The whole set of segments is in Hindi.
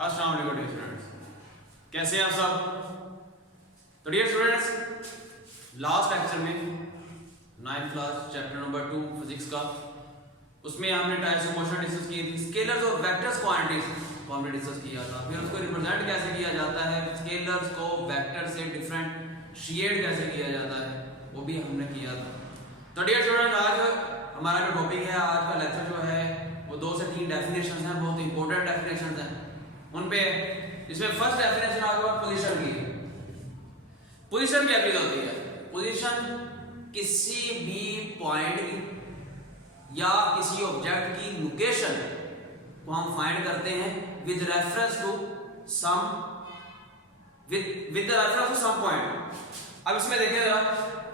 अस्सलाम वालेकुम डियर स्टूडेंट्स, कैसे हैं आप सब। तो डियर स्टूडेंट्स, लास्ट लेक्चर में 9th class chapter number 2 physics का, उसमें हमने टाइप्स ऑफ मोशन डिस्कस की थी। स्केलर्स और वेक्टर्स क्वांटिटीज को हमने डिस्कस किया था। फिर उसको रिप्रेजेंट कैसे किया जाता है, स्केलर्स को वेक्टर से डिफरेंशिएट कैसे किया जाता है, वो भी हमने किया था। तो डियर स्टूडेंट, आज हमारा जो टॉपिक है, आज का लेक्चर जो है वो 2 से 3 डेफिनेशंस हैं, बहुत इंपॉर्टेंट डेफिनेशंस हैं उन पे। इसमें फर्स्ट डेफिनेशन आपके पास पोजीशन की है। पोजीशन क्या चीज होती है? पोजीशन किसी भी पॉइंट की या किसी ऑब्जेक्ट की लोकेशन को हम फाइंड करते हैं with reference to some point. अब इसमें देखिए जरा,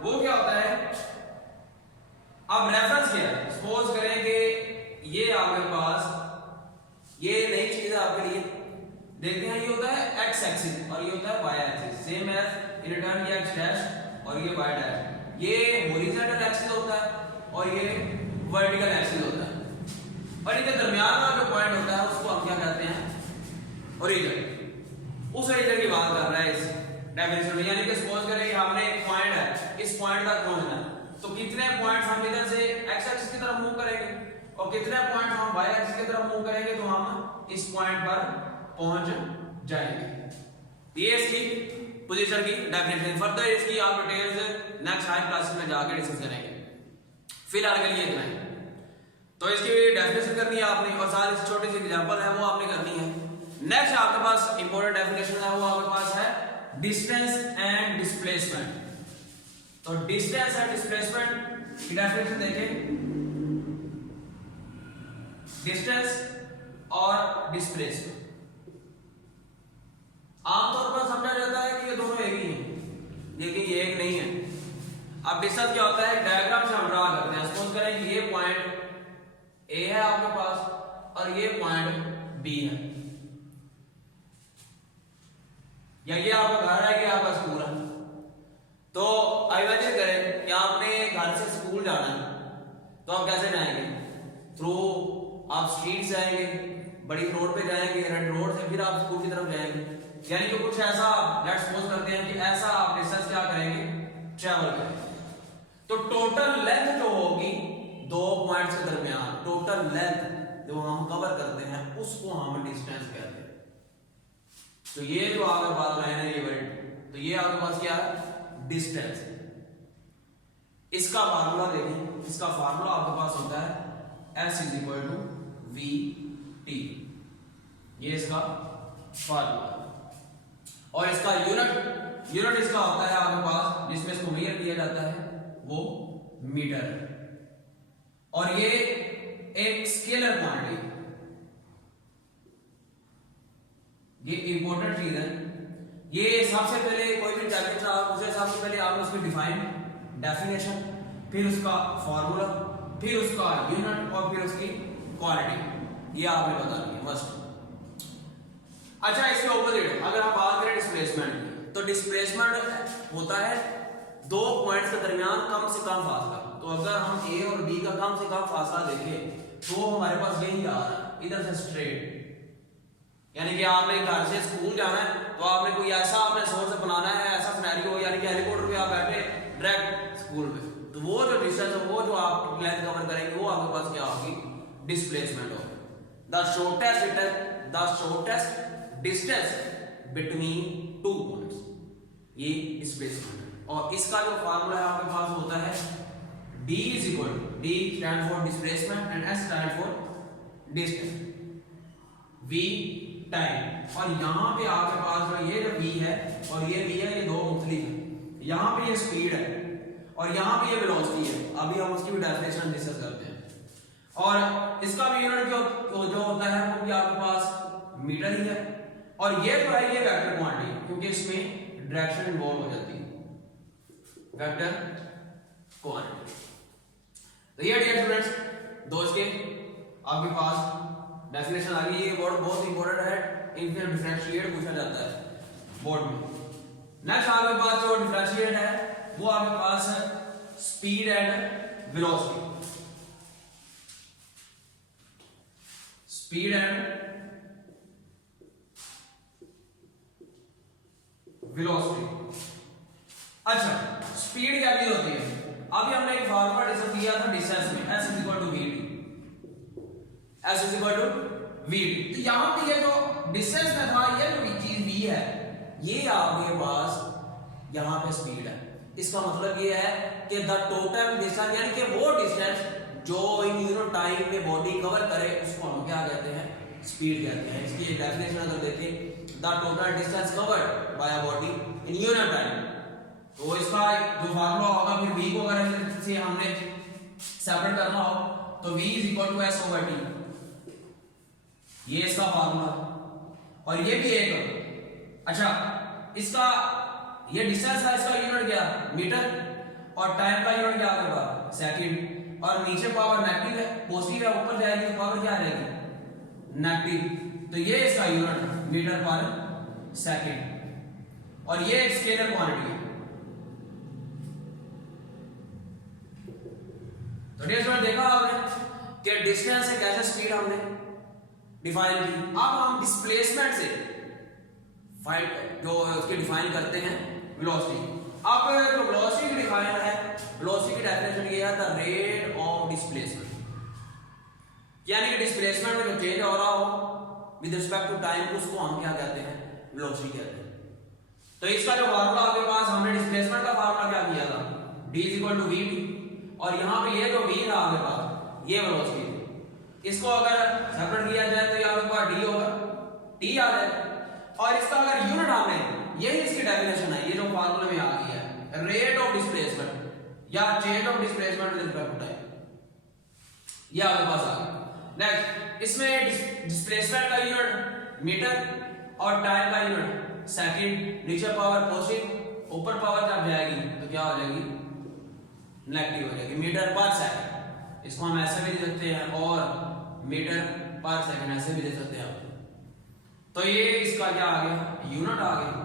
वो क्या होता है। अब रेफरेंस क्या है? सपोज करें कि ये आपके पास ये नई चीज है आपके लिए, देखते हैं। ये होता है एक्स एक्सिस और ये होता है Y axis, same as in turn ये एक्स डैश और ये वाई डैश। ये हॉरिजॉन्टल एक्सिस होता है और ये वर्टिकल एक्सिस होता है, और इनके दरमियान का जो पॉइंट होता है उसको हम क्या कहते हैं? ओरिजिन। उस ओरिजिन की बात कर रहा है इस डेफिनेशन में। यानी कि सपोज करें कि हमने एक पॉइंट है, इस पॉइंट तक पहुंचना है, तो कितने पॉइंट्स हम इधर से एक्स एक्सिस की तरफ मूव करेंगे और कितने पॉइंट्स हम वाई एक्सिस की तरफ मूव करेंगे, तो हम इस पॉइंट पर पहुंच जाएंगे। ये इसकी पोजीशन की डेफिनेशन। फर्दर इसकी आप डिटेल्स नेक्स्ट हाई क्लासेस में जाके डिस्कस करेंगे। फिलहाल के लिए इतना ही। तो इसकी डेफिनेशन करनी है आपने, और साथ ही छोटी सी एग्जांपल है वो आपने करनी है। नेक्स्ट आपके पास इंपॉर्टेंट डेफिनेशन है, वो आपके पास है डिस्टेंस एंड डिस्प्लेसमेंट। तो डिस्टेंस एंड डिस्प्लेसमेंट की डेफिनेशन देखें। डिस्टेंस और डिस्प्लेसमेंट आमतौर पर समझा जाता है कि ये दोनों एक ही हैं, लेकिन ये एक नहीं है। अब डिस्टेंस क्या होता है? डायग्राम से हम ड्रा करते हैं। सपोज करें कि ये पॉइंट ए है आपके पास और ये पॉइंट बी है, या ये आपका घर है कि आपका स्कूल है। तो इमेजिन करें कि आपने घर से स्कूल जाना है, तो आप कैसे जाएंगे? थ्रू आप स्ट्रीट से आएंगे, बड़ी रोड पे जाएंगे, रेड रोड से फिर आप स्कूल की तरफ जाएंगे। यानी कि कुछ ऐसा लेट्स सपोज करते हैं कि ऐसा आप डिस्टेंस क्या करेंगे? ट्रैवल करेंगे। तो टोटल लेंथ जो होगी 2 पॉइंट्स के दरमियान, टोटल लेंथ जो हम कवर करते हैं उसको हम डिस्टेंस कहते हैं। तो ये जो आपके पास लाइन है, ये तो ये आपके पास क्या है? डिस्टेंस। इसका फार्मूला देखें। इसका फार्मूला आपके पास होता है S = VT। ये इसका फार्मूला, और इसका यूनिट इसका होता है आपके पास, जिसमें इसको मेजर किया जाता है, वो मीटर है। और ये एक स्केलर क्वांटिटी, ये इंपॉर्टेंट चीज है। ये सबसे पहले कोई भी चैप्टर आप उसे सबसे पहले आप उसकी डिफाइन डेफिनेशन, फिर उसका फार्मूला, फिर उसका यूनिट और फिर उसकी क्वालिटी, ये आपने बतानी है मस्ट। अच्छा, इसके ऑपोजिट अगर हम बात करें डिस्प्लेसमेंट की, तो डिस्प्लेसमेंट होता है 2 पॉइंट्स के दरमियान कम से कम फासला। तो अगर हम ए और बी का कम से कम फासला देखें, तो हमारे पास यही आ रहा है, इधर से स्ट्रेट। यानी कि आपने घर से स्कूल जाना है, तो आपने कोई ऐसा आपने सोर्स बनाना है, ऐसा सिनेरियो, यानी कि हेलीकॉप्टर पे आप बैठे डायरेक्ट स्कूल में, तो वो जो डिस्टेंस है, वो जो आप लेंथ कवर करेंगे, वो आपके पास क्या होगी? डिस्प्लेसमेंट होगी। The shortest distance between 2 points, ये डिस्प्लेसमेंट है। और इसका जो फार्मूला है आपके पास होता है D stand for displacement and S stand for distance, V time. और यहां पे आपके पास जो ये जो V है और ये V है, ये 2 मुख्तलिफ है। यहां पे ये स्पीड है और यहां पे ये वेलोसिटी है। अभी हम उसकी भी डेफिनेशन डिस्कस करते हैं। और इसका भी यूनिट जो होता है वो भी आपके पास मीटर ही है। और ये जो है ये वेक्टर क्वांटिटी, क्योंकि इसमें डायरेक्शन इन्वॉल्व हो जाती है, वेक्टर क्वांटिटी। तो ये डियर स्टूडेंट्स, दो इसके आपके पास डेफिनेशन आ गई। ये वर्ड बहुत इंपॉर्टेंट है, इनसे डिफरेंशिएट पूछा जाता है बोर्ड में। नेक्स्ट आपके पास जो डिफरेंशिएट है वो आपके पास है speed and velocity. Speed and velocity. अच्छा, स्पीड क्या चीज होती है? अभी हमने एक फार्मूला डिस्कस किया था डिस्टेंस में, s is equal to V T, s is equal to V T. तो यहां पे ये जो डिस्टेंस में था, ये जो चीज v है, ये आपके पास यहां पे स्पीड है। इसका मतलब ये है कि द टोटल डिस्टेंस, यानी कि वो डिस्टेंस जो इन यूनिट टाइम में बॉडी कवर करे, उसको हम क्या कहते हैं? स्पीड कहते हैं। इसकी डेफिनेशन अगर देखें, the total distance covered by a body in unit time, तो इसका जो फार्मूला होगा, फिर v को अगर से हमने सेपरेट करना हो तो v is equal to s over t, ये इसका फार्मूला। और ये भी एक, अच्छा, इसका ये डिस्टेंस है, इसका यूनिट क्या? मीटर, और टाइम का यूनिट क्या होगा? सेकंड। और नीचे पावर नेगेटिव है, पॉजिटिव है, ऊपर जाएगी तो पावर क्या रहेगी? नेगेटिव। तो ये इसका यूनिट मीटर पर सेकंड, और ये एक स्केलर क्वांटिटी है। तो डियर स्टूडेंट, देखा आपने कि डिस्टेंस से कैसे स्पीड हमने डिफाइन की। अब हम डिस्प्लेसमेंट से फाइंड जो उसकी डिफाइन करते हैं वेलोसिटी। अब जो वेलोसिटी की डिफाइन है, वेलोसिटी की डेफिनेशन ये है द रेट ऑफ डिस्प्लेसमेंट, यानी कि डिस्प्लेसमेंट में जो चेंज हो रहा हो विद रिस्पेक्ट टू टाइम, उसको हम क्या कहते हैं? वेलोसिटी कहते हैं। तो इसका जो फार्मूला आपके पास, हमने डिस्प्लेसमेंट का फार्मूला क्या किया था? d is equal to V T, और यहां पे ये जो v था आपके पास, ये वेलोसिटी थी। इसको अगर सेपरेट किया जाए तो आपके पास d होगा, t आ जाएगा। और इसका अगर यूनिट हमने, यही इसकी डेफिनेशन है, ये जो फार्मूले में आ गई है, रेट ऑफ डिस्प्लेसमेंट या change of displacement with respect to time, ये आपके पास आ गया। नेक्स्ट, इसमें डिस्प्लेसमेंट का यूनिट मीटर और टाइम का यूनिट सेकंड। नीचे पावर पॉजिटिव, ऊपर पावर जब जाएगी तो क्या हो जाएगी? नेगेटिव हो जाएगी, मीटर पर सेकंड। इसको हम ऐसे भी दे सकते हैं, और मीटर पर सेकंड ऐसे भी दे सकते हैं। तो ये इसका क्या आ गया? यूनिट आ गया।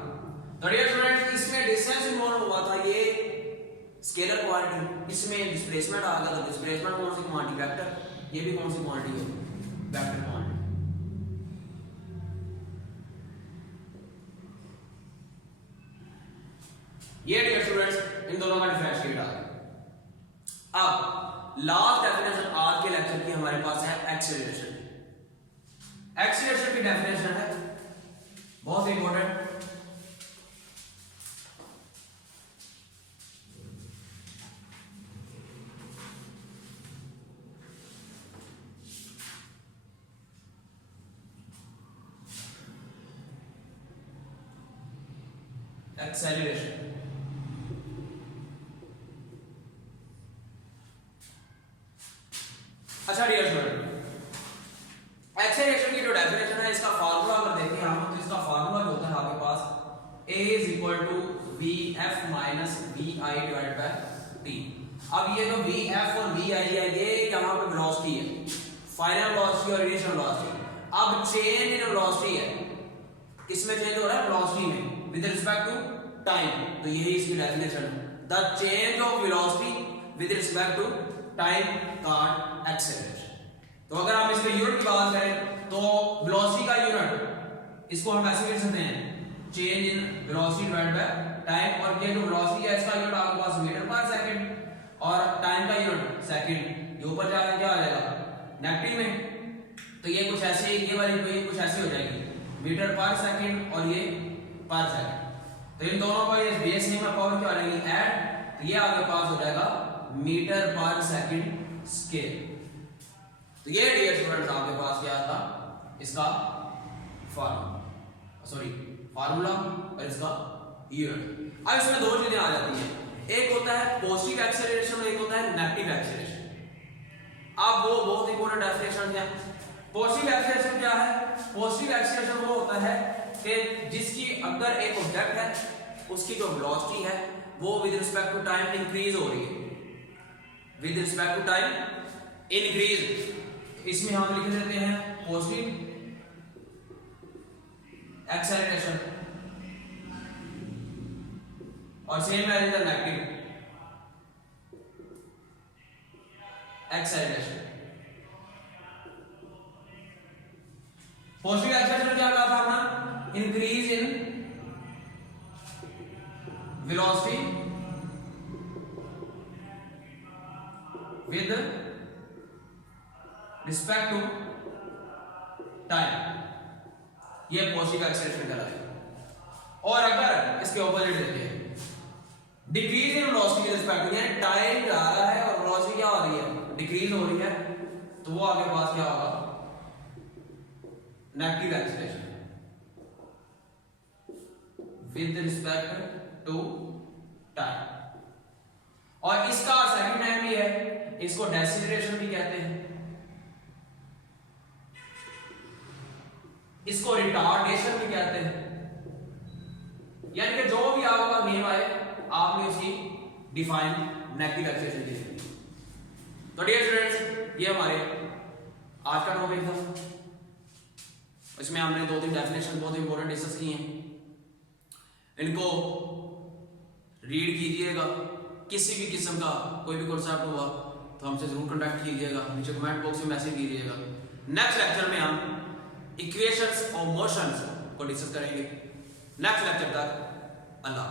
तो डियर स्टूडेंट्स, इसमें डिस्टेंस इन्वॉल्व हुआ था, ये स्केलर क्वांटिटी, इसमें डिस्प्लेसमेंट आ गया। तो डिस्प्लेसमेंट कौन सी क्वांटिटी? वेक्टर। ये भी कौन सी क्वांटिटी है? Vector quantity. ये डियर स्टूडेंट्स इन दोनों का डिफरेंशिएट आ गया। अब लास्ट डेफिनेशन आज के लेक्चर की हमारे पास है एक्सेलरेशन। एक्सेलरेशन की डेफिनेशन है बहुत इंपॉर्टेंट। एक्सेलरेशन, अच्छा डियर स्टूडेंट, एक्सेलरेशन की जो डेफिनेशन है, इसका फार्मूला अगर देखें हम, तो इसका फार्मूला जो होता है आपके पास, a is equal to V F minus V I divide by T. अब ये जो वी एफ और वी आई है, ये यहाँ पे वेलोसिटी है, फाइनल वेलोसिटी और इनिशियल वेलोसिटी। अब चेंज इन वेलोसिटी है, किसमें चेंज हो रहा है? वेलोसिटी में विद रिस्पेक्ट टू टाइम। तो यही इसकी डेफिनेशन है, the change of velocity with respect to time called acceleration. तो अगर हम इसके यूनिट की बात करें तो वेलोसिटी का यूनिट, इसको हम ऐसे लिख सकते हैं, change in velocity divided by time. और ये जो वेलोसिटी है, इसका यूनिट आपके पास मीटर पर सेकंड, और टाइम का यूनिट सेकंड। ये ऊपर जाकर क्या आ जाएगा? नेगेटिव में। तो ये कुछ ऐसे, ये वाली कोई कुछ ऐसी हो जाएगी, मीटर पर सेकंड और ये पर सेकंड। तो इन दोनों को ये बेस में पावर क्या रहेगी? ऐड। तो ये आपके पास हो जाएगा मीटर पर सेकंड स्केल। तो ये डियर स्टूडेंट्स आपके पास क्या था? इसका फार्मूला और इसका यूनिट। अब इसमें दो चीजें आ जाती हैं, एक होता है पॉजिटिव एक्सेलरेशन और एक होता है नेगेटिव एक्सेलरेशन। अब वो बहुत इंपॉर्टेंट डेफिनेशन है। पॉजिटिव एक्सेलरेशन क्या है? पॉजिटिव एक्सेलरेशन वो होता है कि जिसकी अगर एक ऑब्जेक्ट है, उसकी जो वेलोसिटी है वो with respect to time increase हो रही है, with respect to time increase. इसमें हम लिख देते हैं पॉजिटिव एक्सेलरेशन, और same as the negative acceleration. Positive acceleration क्या कहा था हमने? Increase in with respect to time, ये पॉजिटिव एक्सेलरेशन कहलाएगा। और अगर इसके ऑपोजिट देखें, decrease in velocity with respect to, यानी टाइम जा रहा है और वेलोसिटी क्या हो रही है, डिक्रीज हो रही है, तो वो आपके पास क्या होगा, negative acceleration with respect to time. और इसका सेकंड नेम भी है, इसको डेसिलरेशन भी कहते हैं, इसको रिटार्डेशन भी कहते हैं। यानी कि जो भी आपका नेम आए आपने उसकी डिफाइन नेगेटिव एक्सेलरेशन की। तो डियर स्टूडेंट्स, ये हमारे आज का टॉपिक था। इसमें हमने 2-3 डेफिनेशन बहुत इंपॉर्टेंट डिस्कस की हैं, इनको रीड कीजिएगा। किसी भी किस्म का कोई भी कॉन्सेप्ट हुआ तो हमसे जरूर कांटेक्ट कीजिएगा, नीचे कमेंट बॉक्स में मैसेज कीजिएगा। नेक्स्ट लेक्चर में हम इक्वेशंस और मोशंस को डिस्कस करेंगे। नेक्स्ट लेक्चर तक अल्लाह।